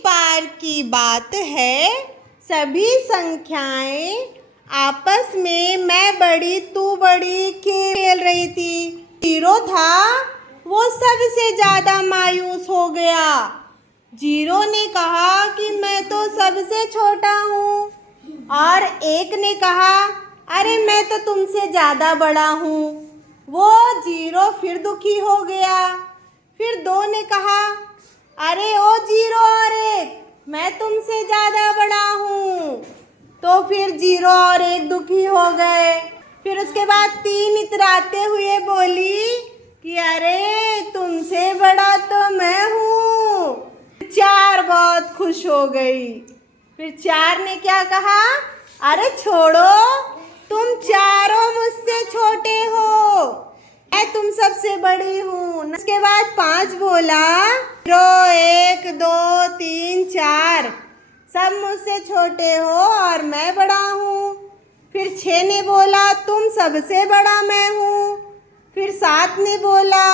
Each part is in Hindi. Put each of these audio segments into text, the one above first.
बार की बात है, सभी संख्याएं आपस में मैं बड़ी तू बड़ी खेल रही थी। जीरो था वो सबसे ज्यादा मायूस हो गया। जीरो ने कहा कि मैं तो सबसे छोटा हूँ, और एक ने कहा अरे मैं तो तुमसे ज्यादा बड़ा हूँ। वो जीरो फिर दुखी हो गया। फिर दो ने कहा अरे ओ जीरो और एक, मैं तुमसे ज्यादा बड़ा हूँ। तो फिर जीरो और एक दुखी हो गए। फिर उसके बाद तीन इतराते हुए बोली कि अरे तुमसे बड़ा तो मैं हूँ। चार बहुत खुश हो गई। फिर चार ने क्या कहा, अरे छोड़ो, तुम चारों मुझसे छोटे हो, मैं तुम सबसे बड़ी हूँ। उसके बाद पांच बोला, जीरो एक दो तीन चार, सब मुझसे छोटे हो और मैं बड़ा हूँ। फिर छः ने बोला तुम सबसे बड़ा मैं हूँ। फिर सात ने बोला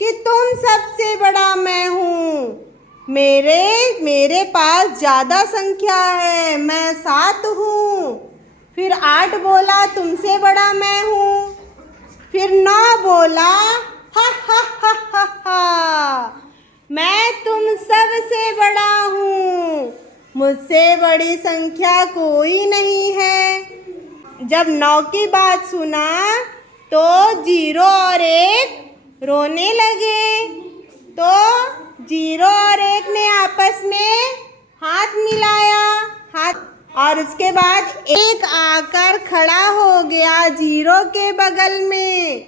कि तुम सबसे बड़ा मैं हूँ, मेरे पास ज़्यादा संख्या है, मैं 7 हूँ। फिर 8 बोला तुमसे बड़ा मैं हूँ। फिर 9 बोला हा हा हा हा हा, मैं तुम सबसे बड़ा हूँ, मुझसे बड़ी संख्या कोई नहीं है। जब 9 की बात सुना तो जीरो और एक रोने लगे। तो जीरो और एक ने आपस में हाथ मिलाया, और उसके बाद एक आकर खड़ा हो गया जीरो के बगल में।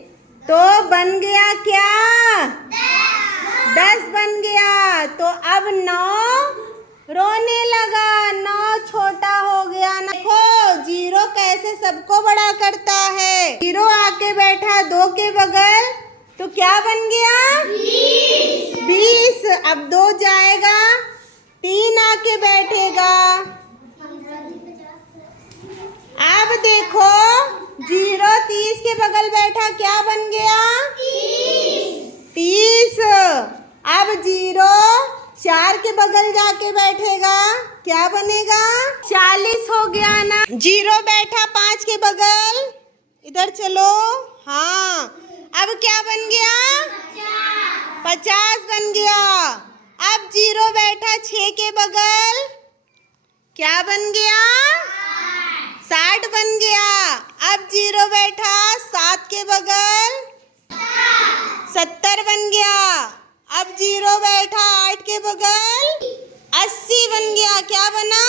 तो बन गया क्या, 10 बन गया। तो अब 9 रोने लगा, 9 छोटा हो गया। देखो जीरो कैसे सबको बड़ा करता है। जीरो आके बैठा 2 के बगल, तो क्या बन गया, 20। अब 2 जाएगा, 3 आके बैठेगा। अब देखो जीरो 30 के बगल बैठा, क्या बन गया, 30। अब जीरो 4 के बगल जाके बैठेगा, क्या बनेगा, 40 हो गया ना। जीरो बैठा 5 के बगल, इधर चलो, हाँ अब क्या बन गया, 50 बन गया। अब जीरो बैठा 6 के बगल, क्या बन गया, 60 बन गया। अब जीरो बैठा 7 के बगल, 70 बन गया। अब जीरो बैठा 8 के बगल, 80 बन गया। क्या बना,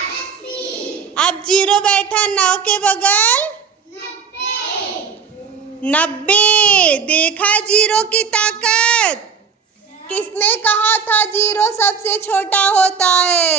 80। अब जीरो बैठा 9 के बगल, 90। देखा जीरो की ताकत। किसने कहा था जीरो सबसे छोटा होता है।